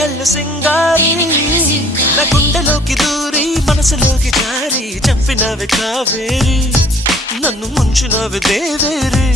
కళ్ళు సింగారి నా గుండెలోకి దూరి మనసులోకి జారి చంపినవి కావేరి నన్ను ముంచినవి దేవేరి